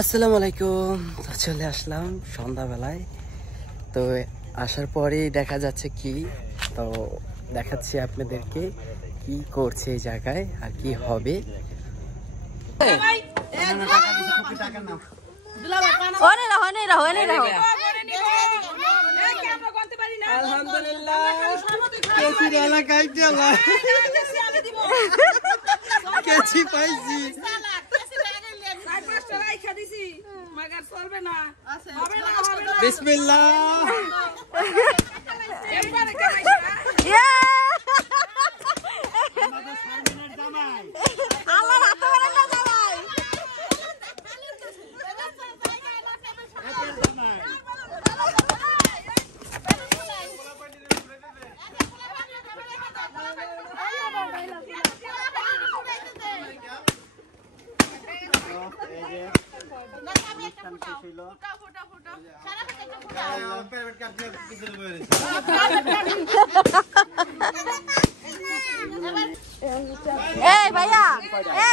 আসসালামু আলাইকুম। চলে আসলাম সন্ধ্যাবেলায়। তো আসার পরেই দেখা যাচ্ছে কি, তো দেখাচ্ছি আপনাদেরকে কি করছে এই জায়গায় আর কি হবে। বিসমিল্লাহ।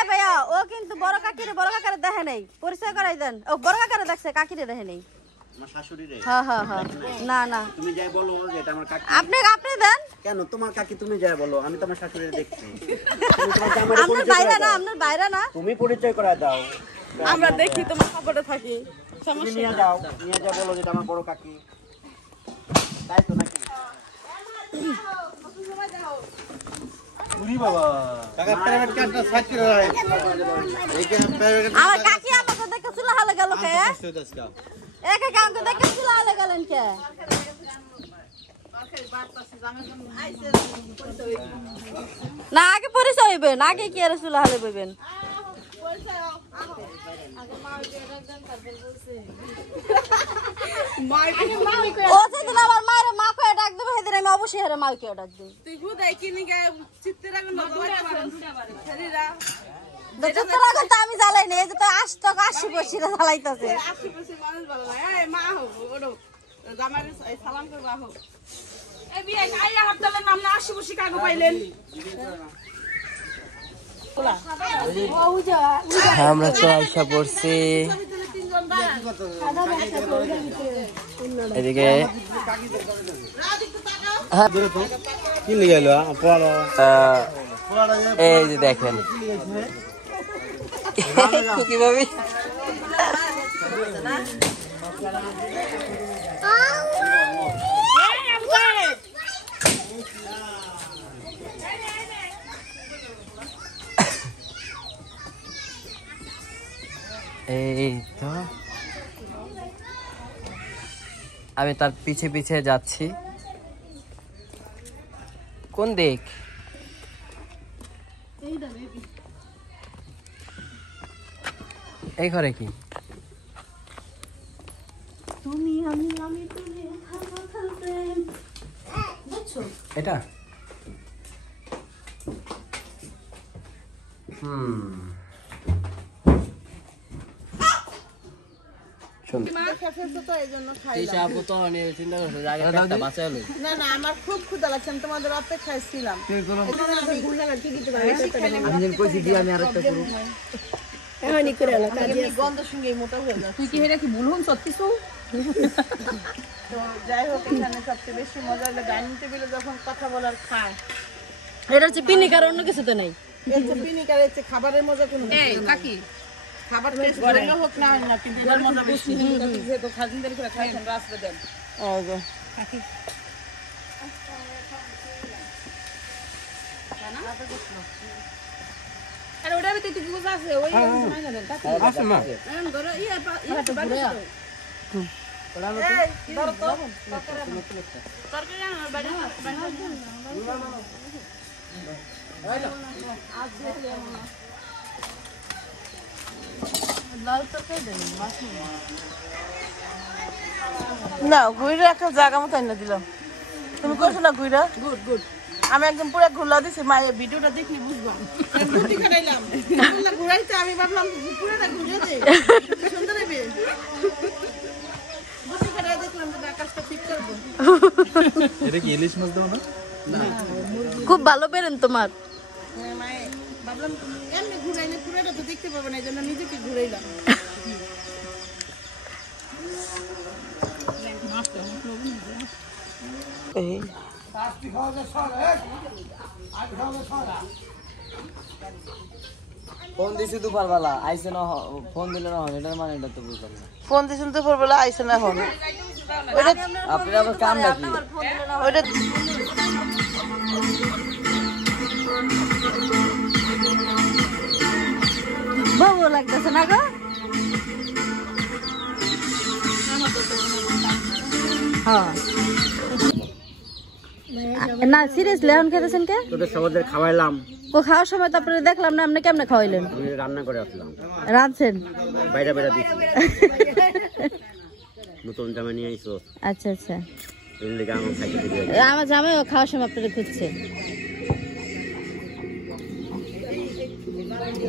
ভাইয়া ও কিন্তু বড় কাকিরে বড় কাকারে দেখে নাই, পরিচয় করাই দেন। ও বড় কাকারে দেখছে, কাকিরে দেখে নাই। আমার শাশুড়ি রে। হ্যাঁ না না, তুমি যাই বলো যে এটা আমার কাকি। আপনি দেন কেন তোমার কাকি? তুমি যাই বলো, আমি তো আমার শাশুড়িরে দেখছি। আপনার বাইরে না তুমি পরিচয় করা দাও, আমরা দেখি তোমার খবরে থাকি। তুমি নিয়ে যাও বলো যে এটা আমার বড় কাকি। তাই তো নাকি? আমার কাকি আমাকে দেখে চুলা হালে গেল কে? একে কাউকে দেখে চুলা হালে গেলেন কে? না আগে পরিচয় হইবেন, আগে কি আর চুলা হালে বইবেন? ও যেদিন আমার মায়ের মা কয়ে ডাক দেবে সেদিন আমি অবশ্যই হেরে মা কে ডাক দিই। আমি জ্বালাই নেই, যে তো 80% জ্বালাইতেছে। আমরা তো আইসা পড়ছি এদিকে। এই যে দেখেন কিভাবে এই তো আমি তার পিছে পিছে যাচ্ছি। কোন দিক? এই ঘরে কি এটা? আমার খুব ক্ষুধা লাগছে, তোমাদের অপেক্ষায় ছিলাম। তুই কি এটা কি ভুলুম সত্যি? তো যাই হোক, এখানে সবচেয়ে বেশি মজা হলো ডাইনিং টেবিলে যখন কথা বলার খায়। এটা হচ্ছে পিনিক, আর অন্য কিছু তো নেই। পিনিক আর হচ্ছে খাবারের মজা কোনো কাকি খাবার টেস্ট করে হোক না না, কিন্তু এর মজা বেশি। যেহেতু খাজিনদের করে খাইছেন রাস্তা দেন। ওগো কাকি আরে ওটা ভিতরে তুই বুঝা আছে ওই সময় না দেন কাকি আছে মা এখন ধরো ইয়া তো বাড়ি এই ধরো তো তরকারি না বাড়ি আজ দেখলে লাল তরকারি দেন মাছ না ঘুরে রাখার জায়গা মতো না দিলাম। তুমি করছো না ঘুরা? Good good. আমি একদম পুরো ঘুরলা দিছি, মায়ের ভিডিওটা দেখলে বুঝবা। বুদ্ধি খাটাইলাম ঘুরাইতে, আমি ভাবলাম পুরোটা ঘুরে দে সুন্দর হবে। বুদ্ধি খাটাই দেখলাম যে আকাশটা ঠিক করবো। এটা কি ইলিশ মাছ দাও না? খুব ভালো বেরেন তোমার। হ্যাঁ মায়ে ভাবলাম এমনি ঘুরাইলে পুরোটা তো দেখতে পাবো না, এই জন্য নিজেকে ঘুরাইলাম। ফোন দিছি দুপুর বেলা আইছে না ফোন দিলে না এটা মানে এটা তো বুঝলাম না ফোন দিছেন তো ভোরবেলা আইছে না এখন আপনি আবার কাম নাকি ওইটা বউ লাগতেছে না গো হ্যাঁ না সিরিয়াসলি এখন খেতেছেন কে তোদের সবাদের খাওয়াইলাম, ও খাওয়ার সময় তো আপনারা দেখলাম না, আপনি কেমনে খাওয়াইলেন? আমি রান্না করে আসলাম, রাঁধছেন? বাইরে বাইরে দিচ্ছি। নতুন জামা নিয়ে আইসো, আচ্ছা আচ্ছা, এর লেগে আমার খাইতে দিবে। আমার জামাই খাওয়ার সময় আপনারা খুঁজছে।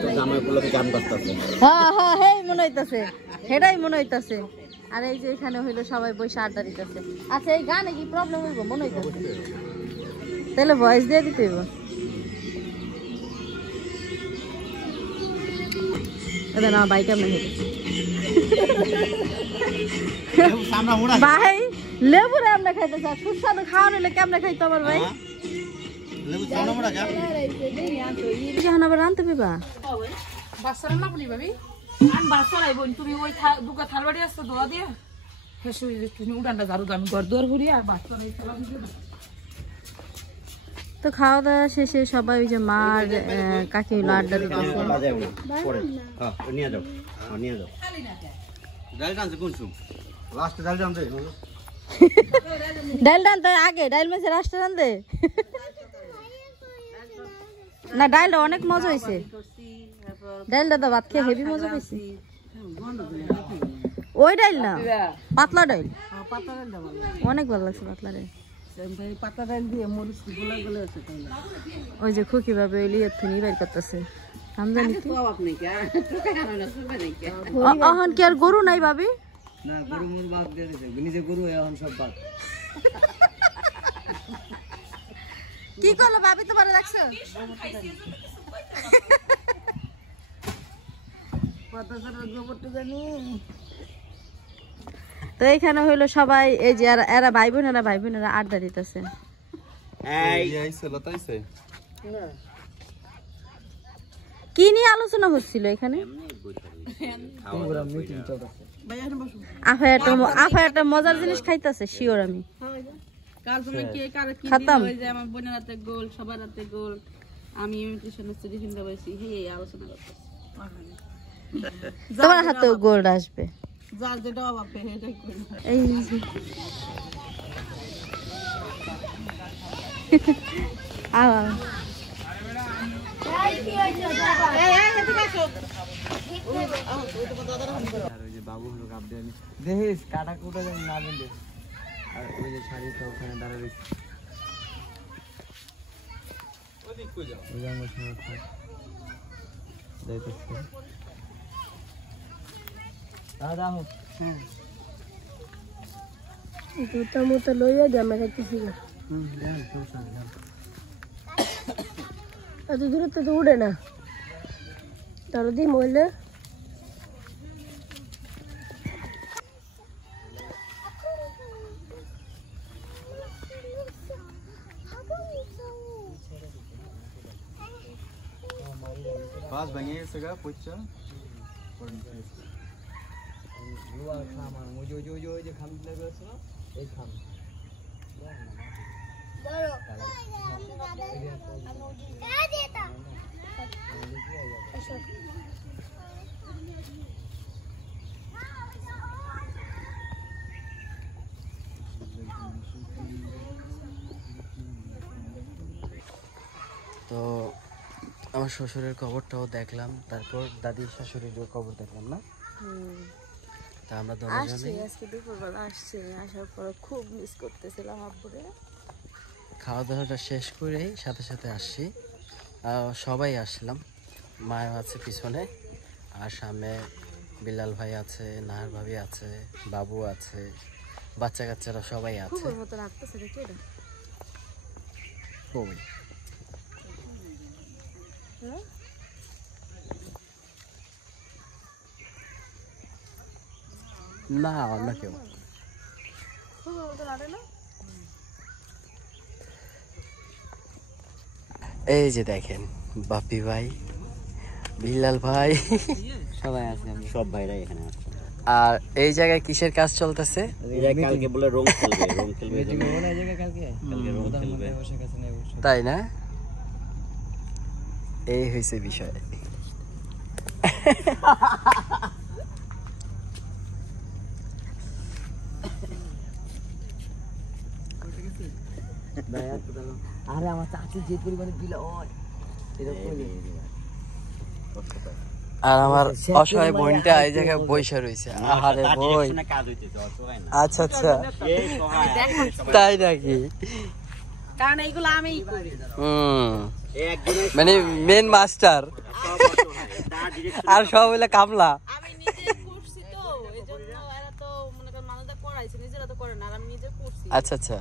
তো জামাই গুলো গান বাজতেছে। হ্যাঁ হ্যাঁ হেই মনে হইতাছে, সেটাই মনে হইতাছে। আর এই যে এখানে হইলো সবাই বসে আড্ডা দিতেছে। আচ্ছা এই গানে কি প্রবলেম হইব মনে হইতাছে? তাহলে ভয়েস দিয়ে দিতে হইব। এটা না বাইক কেমনে হেঁটে ভাই লেবু রে আমরা খাইতে চাই, সুস্বাদু খাওয়া নিলে কেমনে খাইতো আমার ভাই? এখন আবার রানতে পেবা বাচ্চারা না বলি ভাবি আমি বাচ্চারাই বোন তুমি ওই দুকা থালবাড়ি আসছো ধোয়া দিয়ে হেসে তুমি উড়ানটা ঝাড়ু দাও আমি ঘর দুয়ার ঘুরি আর বাচ্চারাই খেলা দিতে। তো খাওয়া দাওয়া শেষে সবাই ওই যে মার কাকি হইলো আড্ডা দিতেছে। পরে হ্যাঁ নিয়ে যাও, নিয়ে যাও। ডাল টানছে কোন সুম লাস্টে ডাল টানছে, ডাইল রানতে আগে ডাইল মেসে রাস্তা রানতে না, ডাইলটা অনেক মজা হয়েছে। ডাইলটা তো ভাত খেয়ে হেভি মজা পেয়েছি। ওই ডাইল না পাতলা ডাইল, অনেক ভালো লাগছে পাতলা ডাইল। পাতা ডাল দিয়ে মরিচ গোলা গোলা আছে ওই যে খুকি ভাবে ওই লিয়ার থুনি বের করতেছে। আমি জানি কি এখন কি আর গরু নাই ভাবি? না গরু মুর বাদ দিয়ে দিছে, নিজে গরু এখন সব বাদ। কি করলো ভাবি তোমারে দেখছো? তো এইখানে হইলো সবাই এই যে এরা ভাই বোনেরা আড্ডা দিতেছে। কি নিয়ে আলোচনা হচ্ছিল এখানে? আফা একটা মজার জিনিস খাইতেছে শিওর আমি। কাল তুমি কে কার কি খাতাম দিল, ওই যে আমার বোনের হাতে গোল সবার হাতে গোল, আমি ইমিটেশন স্টাডি কিনতে বসি এই আলোচনা করতেছি। তোমার হাতেও গোল্ড আসবে। যার যেটা অভাব পেয়ে এটাই করি। এই যে আওয়া বাবু হলো কাপ দিয়ে দেখিস কাটা কুটা যেন না বেঁধে। আর ওই যে শাড়ি তো ওখানে দাঁড়া রয়েছে। জুতা মুতা লইয়া দিয়ে আমরা খাইতেছি। এত দূরে তো উড়ে না, তাহলে দিই মহিলা বাস ভেঙে গেছে গা পয়সা যে খাম এই খাম তো আমার শ্বশুরের খবরটাও দেখলাম, তারপর দাদি শাশুড়িরও খবর দেখলাম না। তা আমরা দুজনে আজকে দুপুরবেলা আসছে, আসার পর খুব মিস করতেছিলাম আব্বুরে। খাওয়া দাওয়াটা শেষ করে সাথে সাথে আসছি, সবাই আসলাম। মাও আছে পিছনে, আর সামনে বিলাল ভাই আছে, নাহার ভাবি আছে, বাবু আছে, বাচ্চা কাচ্চারা সবাই আছে। খুব মতো রাখতেছে দেখি এটা কই না অন্য কেউ এই যে দেখেন বাপি ভাই, বিল্লাল ভাই, সবাই আছে আমি সব ভাইরাই এখানে আছে। আর এই জায়গায় কিসের কাজ চলতেছে? এই জায়গায় কালকে বলে রং খেলবে, রং খেলবে এই জন্য। মনে হয় জায়গা কালকে রং খেলবে। বসে গেছে না অবশ্য। তাই না? এই হয়েছে বিষয়। আরে আমার চাচি যে পরিমাণে বিল হয় আর আমার অসহায় বোনটা এই জায়গায় বইসা রয়েছে। আরে তার বই, direction এ কাজ হইতেছে, অত হয় না। আচ্ছা আচ্ছা, এই সহায়, তাই নাকি? কারণ এইগুলো আমিই করি। এই একজনের মানে মেন মাস্টার সব অত হয়, তার direction আর সব হইলে কামলা। আমি নিজে করছি তো, এজন্য এরা তো মনে করেন মানুষরা করাইছে, নিজেরা তো করে না, আর আমি নিজে করছি। আচ্ছা আচ্ছা,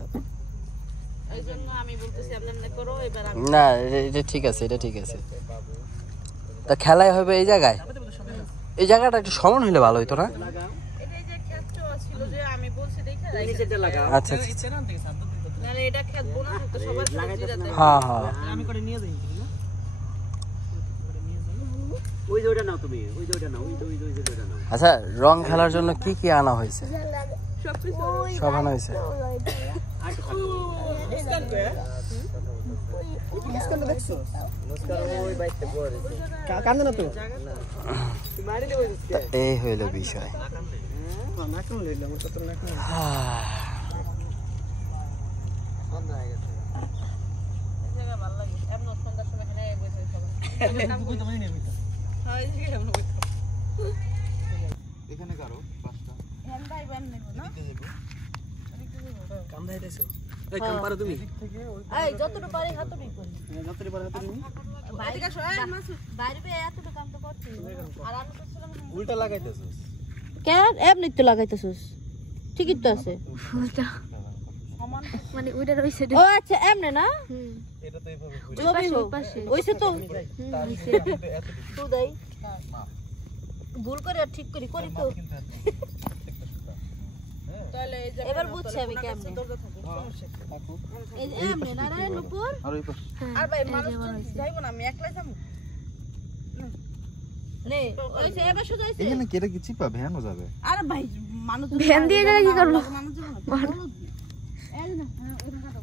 এইজন্য আমি বলতেছি আপনি এমনি করো, এবার আমি না এটা ঠিক আছে, এটা ঠিক আছে। তা খেলাই হবে এই জায়গায়? এই জায়গাটা একটু সমান হইলে ভালো হইতো না? এটাই যে ক্ষেত্র ছিল যে আমি বলছি দেখে নিচেরটা লাগাও। আচ্ছা আচ্ছা, নাহলে এটা ক্ষেত বোনা থাকতো সবার সাথে জিরাতে। হ্যাঁ হ্যাঁ। ওই যে ওইটা নাও তুমি, ওই যে ওইটা নাও, ওই যে ওইটা নাও। আচ্ছা, রং খেলার জন্য কি কি আনা হয়েছে? সব আনা হয়েছে। তা এই হইল বিষয়। জায়গা ভালো লাগে। এমন সন্ধ্যার সময় এখানে বসে সবাই। হ্যাঁ, এই জায়গায় এমন বসে। এখানে কারো পাঁচটা হ্যান্ডাই বান নেব না? কাম দাইতেছো? এই কাম পারো তুমি? এই যতটুকু পারি হাতটুকুই করি। যতটুকু পারো তুমি। এদিকে আসো, এই মাসু। বাইরে এতটুকু কাম তো করছি। আর আমি তো ছিলাম উল্টা লাগাইতেছিস কেন এমনি তো লাগাইতেছিস? ঠিকই তো আছে। মানে ওইটা রইছে ও আচ্ছা, এমনে না? এটা তো এইভাবে ঘুরে ওইসে তো তার কিন্তু এত তো দেই। ভুল করে আর ঠিক করি করি তো। তাহলে এই যে এবার বুঝছি আমি কেমনে। দরজা থাকে, সমস্যা কি? এই যে এমনে না রে নুপুর। আর ওই পাশে আর ভাই মানুষ তো যাইবো না, আমি একলাই যাবো। নে ওই যে এবার শুধু আইছে। এখানে কেটে কি চিপা ভ্যানও যাবে আরে ভাই মানুষ ভ্যান দিয়ে গেলে কি করবো? মানুষ যাবো না। এই না, ওইটা কাটো।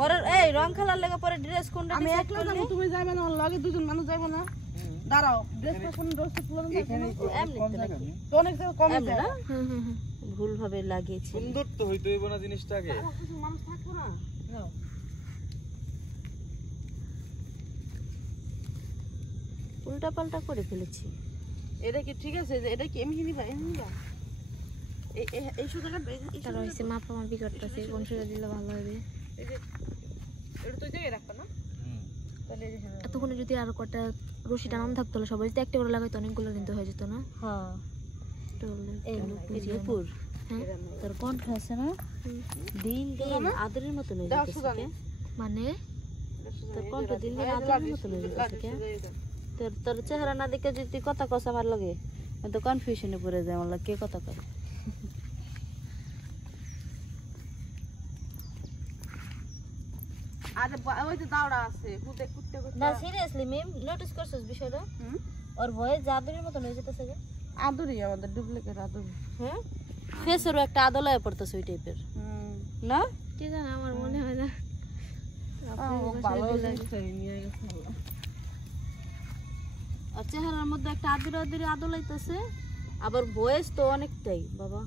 পরে এই রং খেলার লাগা পরে ড্রেস কোনটা আমি ডিসাইড একলা করলি? যাবো, তুমি যাবে না, আমার লগে দুজন মানুষ যাইবো না। দাঁড়াও, ড্রেসটা কোন ড্রেসটা খুলে না? এমনি তো নাকি? তো অনেক জায়গা কম এমনি আছে না? ভুল ভাবে লাগিয়েছি। সুন্দর তো হইতো হইব না জিনিসটা আগে মানুষ থাকবো না। নাও। উল্টা পাল্টা করে ফেলেছি। এটা কি ঠিক আছে? যে এটা কি এমনি নিবা, এমনি নিবা? এই সুতাটা এই তার হইছে মাপা মাপি করতেছে কোন সুতা দিলে ভালো হবে। যে এটা তো জায়গায় রাখবা না? তাহলে এই যে হ্যাঁ। এতক্ষণে যদি আরো কটা রশি টানানো থাকতো তাহলে সবাই যদি একটা করে লাগাইতো অনেকগুলো কিন্তু হয়ে যেত না? হ্যাঁ তাহলে এই নুপুর হ্যাঁ তোর কণ্ঠ আছে না? দিন দিন আদরের মতন হয়ে দাও যাচ্ছে সুতা কে? মানে তোর কণ্ঠ দিন দিন আদরের মতন হয়ে যাচ্ছে কে? তোর চেহারা না দেখে যদি তুই কথা কস আমার লগে, আমি তো কনফিউশনে পড়ে যাই আমার লগে কে কথা কয়। আরে ওই যে দাওড়া আছে, কুতে কুতে কুতে। না সিরিয়াসলি মিম নোটিস করছিস বিষয়টা? হুম? ওর ভয়েস জাদুরের মতন হয়ে যেতেছে কে? আদুরি আমাদের ডুপ্লিকেট আদুরি। হ্যাঁ ফেসেরও একটা আদলায় পড়তেছে ওই টাইপের না? কি জানি আমার মনে হয় না। ভালো জিনিসটা নিয়ে গেছে। আর চেহারার মধ্যে একটা আদুরে আদুরে আদলাইতেছে, আবার ভয়েস তো অনেকটাই বাবা।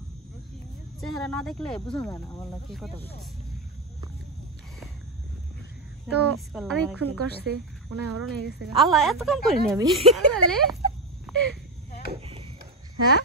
চেহারা না দেখলে বোঝা যায় না আমার লাগে কথা বলতেছে। তো আমি খুন করছি মনে হয় ওরও নিয়ে গেছে। আল্লাহ এত কাম করিনি আমি। হ্যাঁ